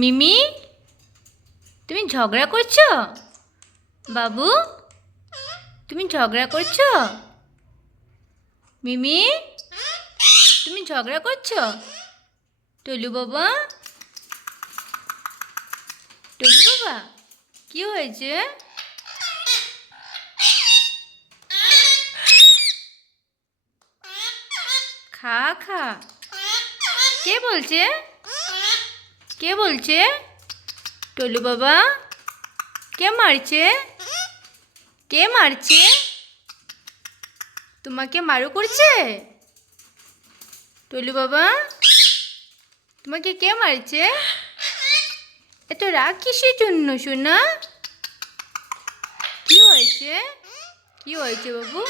মিমি, তুমি ঝগড়া করছো? বাবু, তুমি ঝগড়া করছো? মিমি, তুমি ঝগড়া করছো? টলু বাবা, টলু বাবা, কি হয়েছে? খা খা। কে বলছে? কে বলছে? টলু বাবা, কে মারছে? কে মারছে? তোমাকে মারু করছে? টলু বাবা, তোমাকে কে মারছে? এত রাগ কিসের জন্য সোনা? কি হয়েছে? কি হয়েছে বাবু?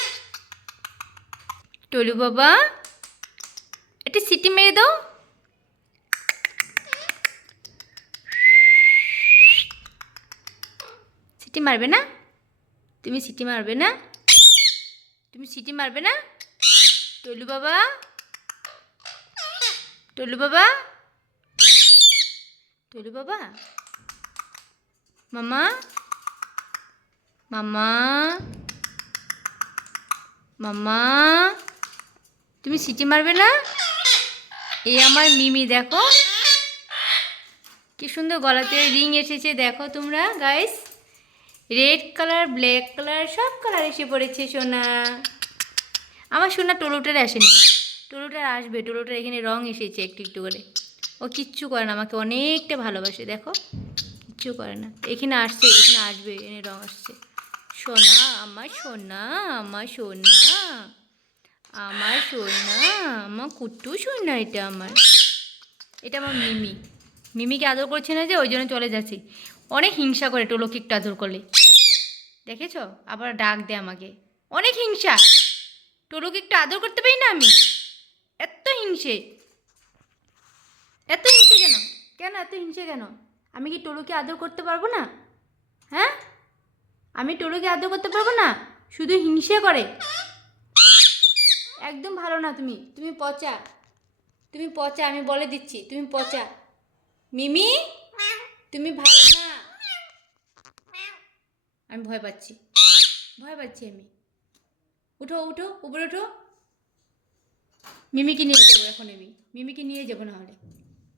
টলু বাবা, একটা সিটি মেরে দাও। সিটি মারবে না? তুমি সিটি মারবে না? তুমি সিটি মারবে না? টলু বাবা, টলু বাবা, টলু বাবা, মামা, মামা, মামা, তুমি সিটি মারবে না? এই আমার মিমি, দেখো কি সুন্দর গলাতে রিং এসেছে। দেখো তোমরা guys, red colour, black colour, সব কালার এসে পড়েছে সোনা। আমার সোনা টলুটার আসেনি, টলুটার আসবে। টলুটার এখানে রং এসেছে একটু একটু করে। ও কিচ্ছু করে না, আমাকে অনেকটা ভালোবাসে। দেখো কিচ্ছু করে না, এখানে আসছে, এখানে আসবে, এখানে রং আসছে। সোনা, আমার সোনা, আমার সোনা, আমার সোনা, আমার কুট্টু সোনা। এটা আমার, এটা আমার মিমি। মিমিকে আদর করছে না যে, ওই জন্য চলে যাচ্ছি। অনেক হিংসা করে টোলোকে একটু আদর করলে, দেখেছো? আবার ডাক দেয় আমাকে, অনেক হিংসা। টোলোকে একটু আদর করতে পারি না আমি? এত হিংসে, এত হিংসে কেন? কেন এত হিংসে কেন? আমি কি টোলোকে আদর করতে পারবো না? হ্যাঁ, আমি টোলোকে আদর করতে পারবো না? শুধু হিংসে করে। একদম ভালো না তুমি, তুমি পচা, তুমি পচা, আমি বলে দিচ্ছি, তুমি পচা। মিমি, তুমি ভালো না। আমি ভয় পাচ্ছি, ভয় পাচ্ছি আমি। উঠো উঠো, উপরে উঠো। মিমিকে নিয়ে যাবো এখন আমি, মিমিকে নিয়ে যাবো না হলে।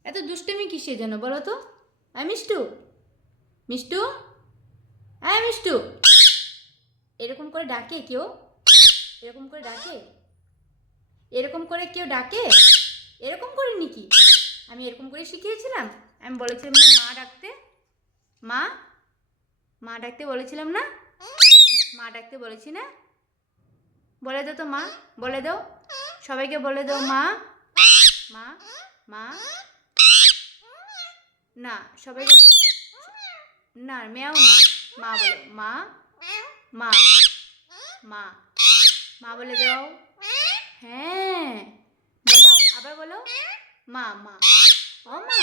এত দুষ্টুমি কিসে যেন বলো তো? মিষ্টু, মিষ্টু, মিষ্টু, এরকম করে ডাকে কেউ? এরকম করে ডাকে? এরকম করে কেউ ডাকে? এরকম করে নাকি? আমি এরকম করে শিখিয়েছিলাম? আমি বলেছিলাম না মা ডাকতে? মা, মা ডাকতে বলেছিলাম না? মা ডাকতে বলেছি না? বলে দাও তো মা, বলে দাও, সবাইকে বলে দাও মা, মা, মা। না, সবাইকে না, মেয়াও না, মা বলো, মা, মা, মা, মা বলে দাও। হ্যাঁ বলো, আবার বলো, মা, মা, ও মা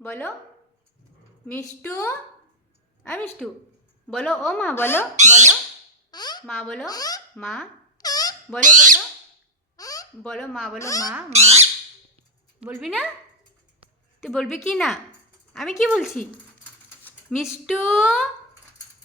বলো। মিষ্টু, মিষ্টু বলো, ও মা বলো, বলো মা, বলো মা, বলো বলো, বলো মা, বলো মা, মা। বলবি না? তুই বলবি কি না? আমি কি বলছি? মিষ্টু।